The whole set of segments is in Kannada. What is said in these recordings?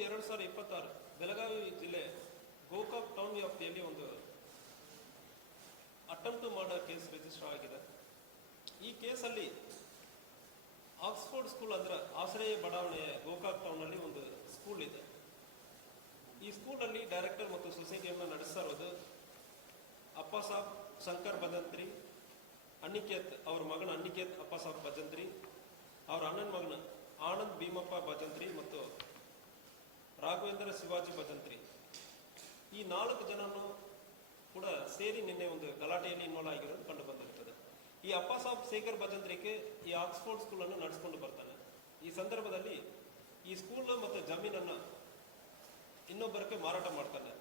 2026 ಬೆಳಗಾವಿ ಜಿಲ್ಲೆ ಗೋಕಾಕ್ ಟೌನ್ ವ್ಯಾಪ್ತಿಯಲ್ಲಿ ಒಂದು ಅಟೆಂಪ್ಟ್ ಮಾಡೋ ಕೇಸ್ ರಿಜಿಸ್ಟರ್ ಆಗಿದೆ. ಈ ಕೇಸಲ್ಲಿ ಆಕ್ಸ್ಫೋರ್ಡ್ ಸ್ಕೂಲ್ ಅಂದ್ರೆ ಆಶ್ರಯ ಬಡಾವಣೆಯ ಗೋಕಾಕ್ ಟೌನಲ್ಲಿ ಒಂದು ಸ್ಕೂಲ್ ಇದೆ. ಈ ಸ್ಕೂಲಲ್ಲಿ ಡೈರೆಕ್ಟರ್ ಮತ್ತು ಸೊಸೈಟಿಯನ್ನು ನಡೆಸ್ತಾ ಇರೋದು ಅಪ್ಪಾಸಾಬ್ ಶಂಕರ್ ಭಜಂತ್ರಿ, ಅನಿಕೇತ್ ಅವ್ರ ಮಗನ ಅನಿಕೇತ್ ಅಪ್ಪಾಸಾಬ್ ಭಜಂತ್ರಿ, ಅವ್ರ ಅಣ್ಣನ ಮಗನ ಆನಂದ್ ಭೀಮಪ್ಪ ಭಜಂತ್ರಿ ಮತ್ತು ರಾಘವೇಂದ್ರ ಶಿವಾಜಿ ಭಜಂತ್ರಿ. ಈ 4 ಜನನು ಕೂಡ ಸೇರಿ ನಿನ್ನೆ ಒಂದು ಗಲಾಟೆಯಲ್ಲಿ ಇನ್ವಾಲ್ವ್ ಆಗಿರೋದು ಕಂಡು ಬಂದಿರುತ್ತದೆ. ಈ ಅಪ್ಪಾಸಾಬ್ ಶೇಖರ್ ಭಜಂತ್ರಿಗೆ ಈ ಆಕ್ಸ್ಫೋರ್ಡ್ ಸ್ಕೂಲನ್ನು ನಡೆಸ್ಕೊಂಡು ಬರ್ತಾನೆ. ಈ ಸಂದರ್ಭದಲ್ಲಿ ಈ ಸ್ಕೂಲ್ ಮತ್ತು ಜಮೀನನ್ನು ಇನ್ನೊಬ್ಬರಿಗೆ ಮಾರಾಟ ಮಾಡ್ತಾನೆ.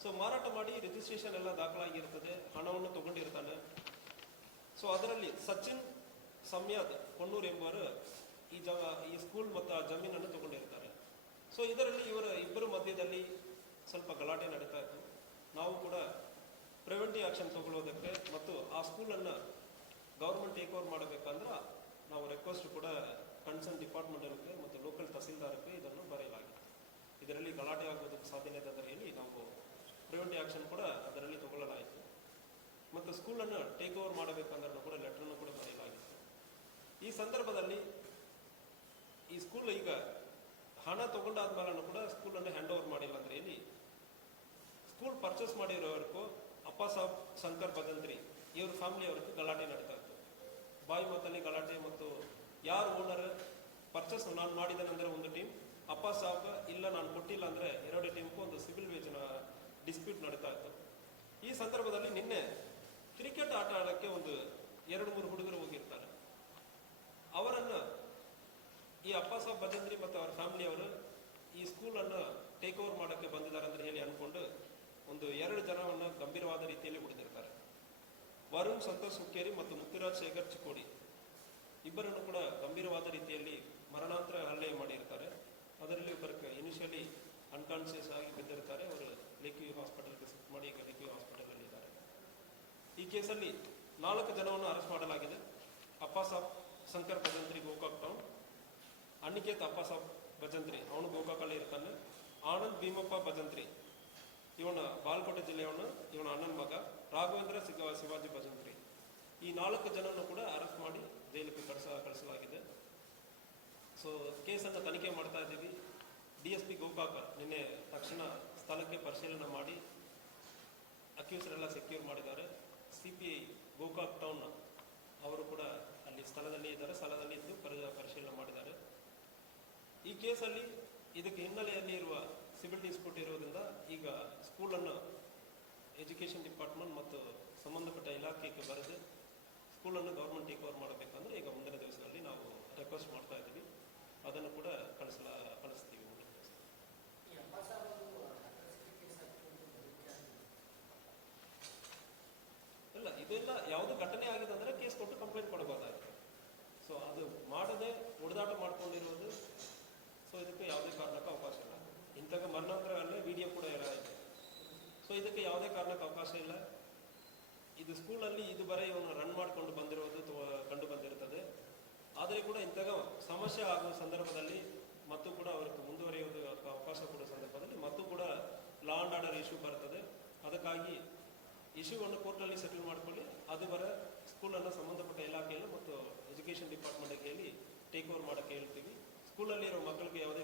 ಸೊ ಮಾರಾಟ ಮಾಡಿ ರಿಜಿಸ್ಟ್ರೇಷನ್ ಎಲ್ಲ ದಾಖಲಾಗಿರ್ತದೆ, ಹಣವನ್ನು ತಗೊಂಡಿರ್ತಾನೆ. ಸೊ ಅದರಲ್ಲಿ ಸಚಿನ್ ಸಮ್ಯಾದ್ ಕೊಣ್ಣೂರ್ ಎಂಬುವರು ಈ ಸ್ಕೂಲ್ ಮತ್ತು ಆ ಜಮೀನನ್ನು ತಗೊಂಡಿರ್ತಾರೆ. ಸೊ ಇದರಲ್ಲಿ ಇವರ ಇಬ್ಬರು ಮಧ್ಯದಲ್ಲಿ ಸ್ವಲ್ಪ ಗಲಾಟೆ ನಡೀತಾ ಇತ್ತು. ನಾವು ಕೂಡ ಪ್ರಿವೆಂಟಿವ್ ಆಕ್ಷನ್ ತಗೊಳ್ಳೋದಕ್ಕೆ ಮತ್ತು ಆ ಸ್ಕೂಲನ್ನು ಗೌರ್ಮೆಂಟ್ ಟೇಕ್ ಓವರ್ ಮಾಡಬೇಕಂದ್ರೆ ನಾವು ರಿಕ್ವೆಸ್ಟ್ ಕೂಡ ಕನ್ಸರ್ನ್ ಡಿಪಾರ್ಟ್ಮೆಂಟ್ಗೆ ಮತ್ತು ಲೋಕಲ್ ತಹಸೀಲ್ದಾರ್ಗೆ ಇದನ್ನು ಬರೆಯಲಾಗಿದೆ. ಇದರಲ್ಲಿ ಗಲಾಟೆ ಆಗೋದಕ್ಕೆ ಸಾಧ್ಯತೆ ಅಂತ ಹೇಳಿ ನಾವು ಪ್ರಿವೆಂಟಿವ್ ಆಕ್ಷನ್ ಕೂಡ ಅದರಲ್ಲಿ ತಗೊಳ್ಳಲಾಯಿತು. ಮತ್ತು ಸ್ಕೂಲನ್ನು ಟೇಕ್ ಓವರ್ ಮಾಡಬೇಕಂದ್ರೆ ಕೂಡ ಲೆಟರ್ನ್ನು ಕೂಡ ಬರೆಯಲಾಗಿತ್ತು. ಈ ಸಂದರ್ಭದಲ್ಲಿ ಈ ಸ್ಕೂಲ್ ಈಗ ಹಣ ತಗೊಂಡಾದ್ಮೇಲೆ ಕೂಡ ಸ್ಕೂಲನ್ನು ಹ್ಯಾಂಡ್ ಓವರ್ ಮಾಡಿಲ್ಲ ಅಂದ್ರೆ ಹೇಳಿ ಸ್ಕೂಲ್ ಪರ್ಚೇಸ್ ಮಾಡಿರೋವರೆಗೂ ಅಪ್ಪಾಸಾಬ್ ಶಂಕರ್ ಭಜಂತ್ರಿ ಇವ್ರ ಫ್ಯಾಮಿಲಿಯವರೆಗೂ ಗಲಾಟೆ ನಡೀತಾ ಇತ್ತು. ಬಾಯಿ ಮಾತಲ್ಲಿ ಗಲಾಟೆ ಮತ್ತು ಯಾರು ಓನರ್ ಪರ್ಚೇಸ್ ನಾನು ಮಾಡಿದ್ದೇನೆಂದ್ರೆ ಒಂದು ಟೀಮ್, ಅಪ್ಪಾಸಾಬ್ ಇಲ್ಲ ನಾನು ಕೊಟ್ಟಿಲ್ಲ ಅಂದ್ರೆ 2 ಟೀಮ್ಗೂ ಒಂದು ಸಿವಿಲ್ ವೇಜ್ನ ಡಿಸ್ಪ್ಯೂಟ್ ನಡೀತಾ ಇತ್ತು. ಈ ಸಂದರ್ಭದಲ್ಲಿ ನಿನ್ನೆ ಕ್ರಿಕೆಟ್ ಆಟ ಆಡೋಕ್ಕೆ ಒಂದು 2-3 ಹುಡುಗರು ಹೋಗಿರ್ತಾರೆ. ಅವರನ್ನು ಈ ಅಪ್ಪಾಸಾಬ್ ಭಜಂತ್ರಿ ಮತ್ತು ಅವರ ಫ್ಯಾಮಿಲಿಯವರು ಈ ಸ್ಕೂಲನ್ನು ಟೇಕ್ ಓವರ್ ಮಾಡೋಕ್ಕೆ ಬಂದಿದ್ದಾರೆ ಅಂತ ಹೇಳಿ ಅಂದ್ಕೊಂಡು ಒಂದು 2 ಜನವನ್ನು ಗಂಭೀರವಾದ ರೀತಿಯಲ್ಲಿ ಹೊಡೆದಿರ್ತಾರೆ. ವರುಣ್ ಸಂತೋಷ್ ಹುಕ್ಕೇರಿ ಮತ್ತು ಮುತ್ತುರಾಜ್ ಶೇಖರ್ ಚಿಕ್ಕೋಡಿ ಇಬ್ಬರನ್ನು ಕೂಡ ಗಂಭೀರವಾದ ರೀತಿಯಲ್ಲಿ ಮರಣಾಂತರ ಹಲ್ಲೆ ಮಾಡಿರ್ತಾರೆ. ಅದರಲ್ಲಿ ಒಬ್ಬರಿಗೆ ಇನಿಷಿಯಲಿ ಅನ್ಕಾನ್ಶಿಯಸ್ ಆಗಿ ಬಿದ್ದಿರ್ತಾರೆ. ಅವರು ಲೇಕ್ಯೂ ಹಾಸ್ಪಿಟಲ್ಗೆ ಶಿಫ್ಟ್ ಮಾಡಿ ಈಗ ಲೇಕ್ಯೂ ಹಾಸ್ಪಿಟಲಲ್ಲಿ ಇದ್ದಾರೆ. ಈ ಕೇಸಲ್ಲಿ 4 ಜನವನ್ನು ಅರೆಸ್ಟ್ ಮಾಡಲಾಗಿದೆ. ಅಪ್ಪಾಸಾಬ್ ಶಂಕರ್ ಭಜಂತ್ರಿ ಗೋಕಾಕ್ ಟೌನ್, ಅನಿಕೇತ್ ಅಪ್ಪಾಸಾಬ್ ಭಜಂತ್ರಿ ಅವನು ಗೋಕಾಕಲ್ಲಿ ಇರ್ತಾನೆ, ಆನಂದ್ ಭೀಮಪ್ಪ ಭಜಂತ್ರಿ ಇವನ ಬಾಲ್ಕೋಟೆ ಜಿಲ್ಲೆಯವನು, ಇವನ ಅಣ್ಣನ ಮಗ ರಾಘವೇಂದ್ರ ಶಿವಾಜಿ ಭಜಂತ್ರಿ. ಈ 4 ಜನನ್ನು ಕೂಡ ಅರೆಸ್ಟ್ ಮಾಡಿ ಜೈಲಿಗೆ ಕಳಿಸಲಾಗಿದೆ. ಸೊ ಕೇಸನ್ನು ತನಿಖೆ ಮಾಡ್ತಾ ಇದ್ದೀವಿ. DSP ಗೋಕಾಕ ನಿನ್ನೆ ತಕ್ಷಣ ಸ್ಥಳಕ್ಕೆ ಪರಿಶೀಲನೆ ಮಾಡಿ ಅಕ್ಯೂಸರೆಲ್ಲ ಸೆಕ್ಯೂರ್ ಮಾಡಿದ್ದಾರೆ. CPI ಗೋಕಾಕ್ ಟೌನ್ ಅವರು ಕೂಡ ಅಲ್ಲಿ ಸ್ಥಳದಲ್ಲಿ ಇದ್ದಾರೆ, ಸ್ಥಳದಲ್ಲಿ ಇದ್ದು ಪರಿಶೀಲನೆ ಮಾಡಿದ್ದಾರೆ. ಈ ಕೇಸಲ್ಲಿ ಇದಕ್ಕೆ ಹಿನ್ನೆಲೆಯಲ್ಲಿ ಇರುವ ಸಿವಿಲ್ ಡಿಸ್ಪ್ಯೂಟ್ ಇರೋದ್ರಿಂದ ಈಗ ಸ್ಕೂಲನ್ನು ಎಜುಕೇಷನ್ ಡಿಪಾರ್ಟ್ಮೆಂಟ್ ಮತ್ತು ಸಂಬಂಧಪಟ್ಟ ಇಲಾಖೆಗೆ ಬರೆದು ಸ್ಕೂಲನ್ನು ಗೌರ್ಮೆಂಟ್ ಟೇಕ್ ಓವರ್ ಮಾಡಬೇಕಂದ್ರೆ ಈಗ ಮುಂದಿನ ದಿವಸಗಳಲ್ಲಿ ನಾವು ರಿಕ್ವೆಸ್ಟ್ ಮಾಡ್ತಾ ಇದ್ದೀವಿ. ಅದನ್ನು ಕೂಡ ಕಳಿಸ್ತೀವಿ. ಇಲ್ಲ, ಇದೆಲ್ಲ ಯಾವುದು ಘಟನೆ ಆಗಿದೆ ಅಂದರೆ ಕೇಸ್ ಕೊಟ್ಟು ಕಂಪ್ಲೇಂಟ್ ಕೊಡಬಹುದಾಗಿದೆ. ಸೊ ಅದು ಮಾಡದೆ ಹೊಡೆದಾಟ ಮಾಡ್ಕೊಂಡಿರೋದು, ಸೊ ಇದಕ್ಕೆ ಯಾವುದೇ ಕಾರಣಕ್ಕೆ ಅವಕಾಶ ಇಲ್ಲ. ಇಂತಹ ಮರಣಾಂತರ ಅಲ್ಲೇ ವಿಡಿಯೋ ಕೂಡ ಎಲ್ಲ ಇದೆ. ಸೊ ಇದಕ್ಕೆ ಯಾವುದೇ ಕಾರಣಕ್ಕೆ ಅವಕಾಶ ಇಲ್ಲ. ಇದು ಸ್ಕೂಲಲ್ಲಿ ಇದು ಬರೀ ಇವನು ರನ್ ಮಾಡಿಕೊಂಡು ಬಂದಿರೋದು ಕಂಡು ಬಂದಿರುತ್ತದೆ. ಆದರೆ ಕೂಡ ಇಂತಹ ಸಮಸ್ಯೆ ಆಗುವ ಸಂದರ್ಭದಲ್ಲಿ ಮತ್ತು ಕೂಡ ಅವ್ರಿಗೆ ಮುಂದುವರಿಯೋದು ಅವಕಾಶ ಕೊಡುವ ಸಂದರ್ಭದಲ್ಲಿ ಮತ್ತು ಕೂಡ ಲಾ ಆ್ಯಂಡ್ ಆರ್ಡರ್ ಇಶ್ಯೂ ಬರ್ತದೆ. ಅದಕ್ಕಾಗಿ ಇಶ್ಯೂವನ್ನು ಕೋರ್ಟಲ್ಲಿ ಸೆಟಲ್ ಮಾಡ್ಕೊಳ್ಳಿ. ಅದು ಬರ ಸ್ಕೂಲನ್ನು ಸಂಬಂಧಪಟ್ಟ ಇಲಾಖೆಯಲ್ಲಿ ಮತ್ತು ಎಜುಕೇಷನ್ ಡಿಪಾರ್ಟ್ಮೆಂಟ್ಗೆ ಹೇಳಿ ಟೇಕ್ ಓವರ್ ಮಾಡೋಕ್ಕೆ ಹೇಳ್ತೀವಿ. ಸ್ಕೂಲಲ್ಲಿ ಇರೋ ಮಕ್ಕಳಿಗೆ ಯಾವುದೇ